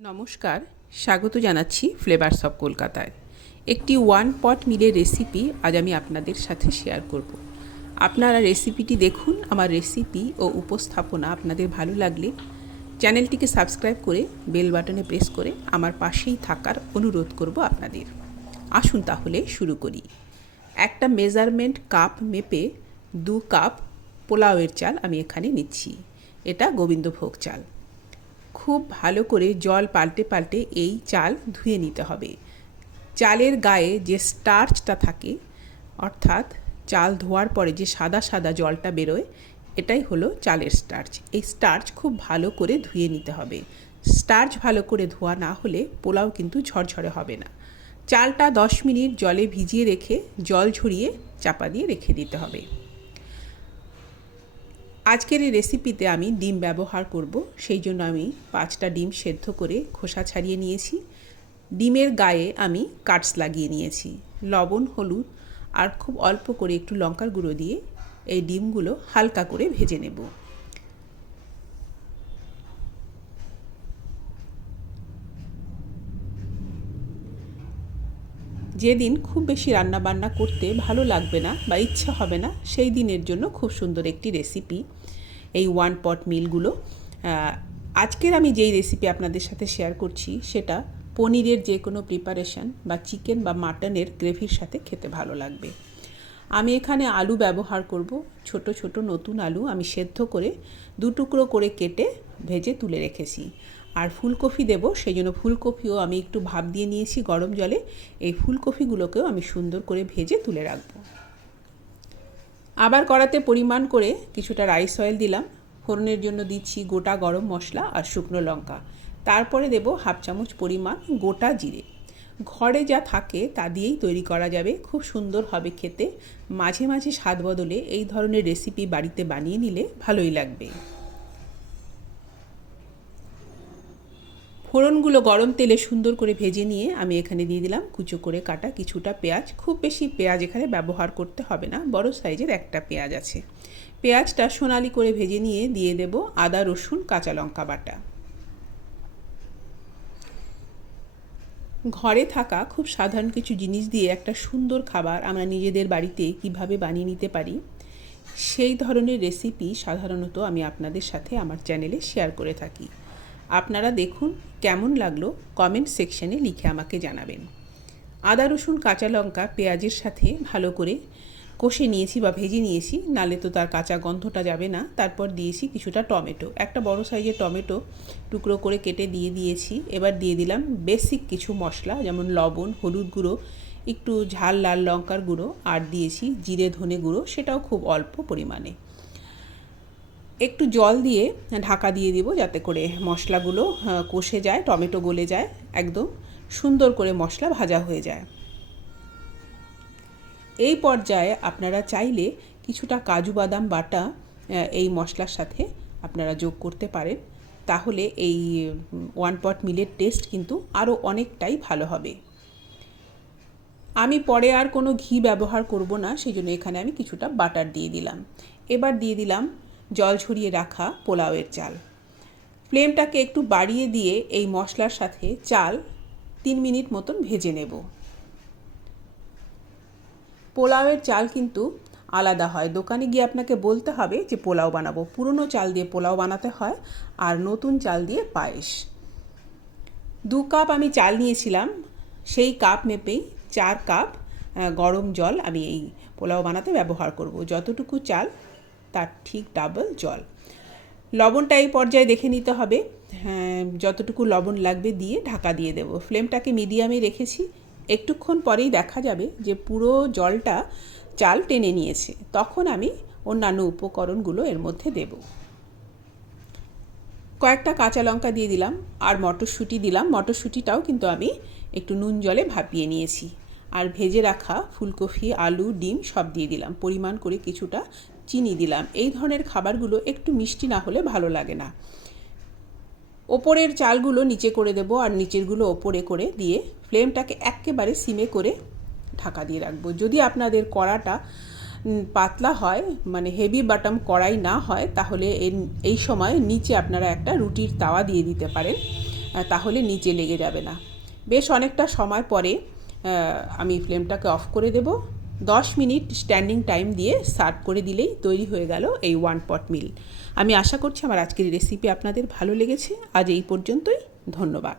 নমস্কার, স্বাগত জানাচ্ছি ফ্লেভারস অফ কলকাতায় একটি ওয়ান পট মিলের রেসিপি আজ আমি আপনাদের সাথে শেয়ার করব। আপনারা রেসিপিটি দেখুন, আমার রেসিপি ও উপস্থাপনা আপনাদের ভালো লাগলে চ্যানেলটিকে সাবস্ক্রাইব করে বেল বাটনে প্রেস করে আমার পাশেই থাকার অনুরোধ করব আপনাদের। আসুন তাহলে শুরু করি। একটা মেজারমেন্ট কাপ মেপে দু কাপ পোলাওয়ের চাল আমি এখানে নিচ্ছি। এটা গোবিন্দভোগ চাল। খুব ভালো করে জল পাল্টে পাল্টে এই চাল ধুয়ে নিতে হবে। চালের গায়ে যে স্টার্চটা থাকে, অর্থাৎ চাল ধোয়ার পরে যে সাদা সাদা জলটা বেরোয়, এটাই হলো চালের স্টার্চ এই স্টার্চ খুব ভালো করে ধুয়ে নিতে হবে। স্টার্চ ভালো করে ধোয়া না হলে পোলাও কিন্তু ঝরঝরে হবে না। চালটা দশ মিনিট জলে ভিজিয়ে রেখে জল ঝরিয়ে চাপা দিয়ে রেখে দিতে হবে। আজকের এই রেসিপিতে আমি ডিম ব্যবহার করব। সেই জন্য আমি পাঁচটা ডিম সেদ্ধ করে খোসা ছাড়িয়ে নিয়েছি। ডিমের গায়ে আমি কাটস লাগিয়ে নিয়েছি। লবণ, হলুদ আর খুব অল্প করে একটু লঙ্কার গুঁড়ো দিয়ে এই ডিমগুলো হালকা করে ভেজে নেব। যেদিন খুব বেশি রান্না বান্না করতে ভালো লাগবে না বা ইচ্ছা হবে না, সেই দিনের জন্য খুব সুন্দর একটি রেসিপি এই ওয়ান পট মিলগুলো আজকের আমি যেই রেসিপি আপনাদের সাথে শেয়ার করছি, সেটা পনিরের যে কোনো প্রিপারেশন বা চিকেন বা মাটনের গ্রেভির সাথে খেতে ভালো লাগবে। আমি এখানে আলু ব্যবহার করব, ছোট ছোট নতুন আলু আমি সেদ্ধ করে দু টুকরো করে কেটে ভেজে তুলে রেখেছি। আর ফুলকপি দেবো, সেই জন্য ফুলকপিও আমি একটু ভাপ দিয়ে নিয়েছি গরম জলে। এই ফুলকপিগুলোকেও আমি সুন্দর করে ভেজে তুলে রাখব। আবার কড়াতে পরিমাণ করে কিছুটা রাইস অয়েল দিলাম। ফোড়নের জন্য দিচ্ছি গোটা গরম মশলা আর শুকনো লঙ্কা। তারপরে দেব হাফ চামচ পরিমাণ গোটা জিরে। ঘরে যা থাকে তা দিয়েই তৈরি করা যাবে। খুব সুন্দর হবে খেতে। মাঝে মাঝে স্বাদ বদলে এই ধরনের রেসিপি বাড়িতে বানিয়ে নিলে ভালোই লাগবে। ফোড়নগুলো গরম তেলে সুন্দর করে ভেজে নিয়ে আমি এখানে দিয়ে দিলাম কুচো করে কাটা কিছুটা পেঁয়াজ। খুব বেশি পেঁয়াজ এখানে ব্যবহার করতে হবে না, বড় সাইজের একটা পেঁয়াজ আছে। পেঁয়াজটা সোনালি করে ভেজে নিয়ে দিয়ে দেব আদা, রসুন, কাঁচা লঙ্কা বাটা। ঘরে থাকা খুব সাধারণ কিছু জিনিস দিয়ে একটা সুন্দর খাবার আমরা নিজেদের বাড়িতে কীভাবে বানিয়ে নিতে পারি, সেই ধরনের রেসিপি সাধারণত আমি আপনাদের সাথে আমার চ্যানেলে শেয়ার করে থাকি। আপনারা দেখুন কেমন লাগল কমেন্ট সেকশানে লিখে আমাকে জানাবেন। আদা, রসুন, কাঁচা লঙ্কা, পেঁয়াজের সাথে ভালো করে কষে নিয়েছি বা ভেজে নিয়েছি, নালে তো তার কাঁচা গন্ধটা যাবে না। তারপর দিয়েছি কিছুটা টমেটো। একটা বড় সাইজের টমেটো টুকরো করে কেটে দিয়ে দিয়েছি। এবার দিয়ে দিলাম বেসিক কিছু মশলা, যেমন লবণ, হলুদ গুঁড়ো, একটু ঝাল লাল লঙ্কার গুঁড়ো, আর দিয়েছি জিরে ধনে গুঁড়ো, সেটাও খুব অল্প পরিমাণে। একটু জল দিয়ে ঢাকা দিয়ে দিব যাতে করে মশলাগুলো কষে যায়, টমেটো গলে যায়, একদম সুন্দর করে মশলা ভাজা হয়ে যায়। এই পর্যায়ে আপনারা চাইলে কিছুটা কাজু বাদাম বাটা এই মশলার সাথে আপনারা যোগ করতে পারেন। তাহলে এই ওয়ান পট মিলের টেস্ট কিন্তু আরও অনেকটাই ভালো হবে। আমি পরে আর কোনো ঘি ব্যবহার করব না সেই জন্য এখানে আমি কিছুটা বাটার দিয়ে দিলাম। এবার দিয়ে দিলাম জল ঝরিয়ে রাখা পোলাওয়ের চাল। ফ্লেমটাকে একটু বাড়িয়ে দিয়ে এই মশলার সাথে চাল তিন মিনিট মতন ভেজে নেব। পোলাওয়ের চাল কিন্তু আলাদা হয়। দোকানে গিয়ে আপনাকে বলতে হবে যে পোলাও বানাবো। পুরনো চাল দিয়ে পোলাও বানাতে হয় আর নতুন চাল দিয়ে পায়েস। দু কাপ আমি চাল নিয়েছিলাম। সেই কাপ মেপেই চার কাপ গরম জল আমি এই পোলাও বানাতে ব্যবহার করব। যতটুকু চাল তার ঠিক ডাবল জল। লবণটা এই পর্যায়ে দেখে নিতে হবে। হ্যাঁ, যতটুকু লবণ লাগবে দিয়ে ঢাকা দিয়ে দেব। ফ্লেমটাকে মিডিয়ামে রেখেছি। একটুক্ষণ পরেই দেখা যাবে যে পুরো জলটা চাল টেনে নিয়েছে। তখন আমি অন্যান্য উপকরণগুলো এর মধ্যে দেব। কয়েকটা কাঁচা লঙ্কা দিয়ে দিলাম আর মটরশুঁটি দিলাম। মটরশুঁটিটাও কিন্তু আমি একটু নুন জলে ভাপিয়ে নিয়েছি। আর ভেজে রাখা ফুলকপি আলু ডিম সব দিয়ে দিলাম। পরিমাণ করে কিছুটা চিনি দিলাম। এই ধরনের খাবারগুলো একটু মিষ্টি না হলে ভালো লাগে না। ওপরের চালগুলো নিচে করে দেব আর নিচেরগুলো ওপরে করে দিয়ে ফ্লেমটাকে একেবারে সিমে করে ঢাকা দিয়ে রাখব। যদি আপনাদের কড়াটা পাতলা হয় মানে হেভি বাটাম কড়াই না হয়, তাহলে এই সময় নিচে আপনারা একটা রুটির তাওয়া দিয়ে দিতে পারেন তাহলে নিচে লেগে যাবে না। বেশ অনেকটা সময় পরে আমি ফ্লেমটাকে অফ করে দেব। দশ মিনিট স্ট্যান্ডিং টাইম দিয়ে সার্ভ করে দিলেই তৈরি হয়ে গেল এই ওয়ান পট মিল আমি আশা করছি আমার আজকের রেসিপি আপনাদের ভালো লেগেছে। আজ এই পর্যন্তই। ধন্যবাদ।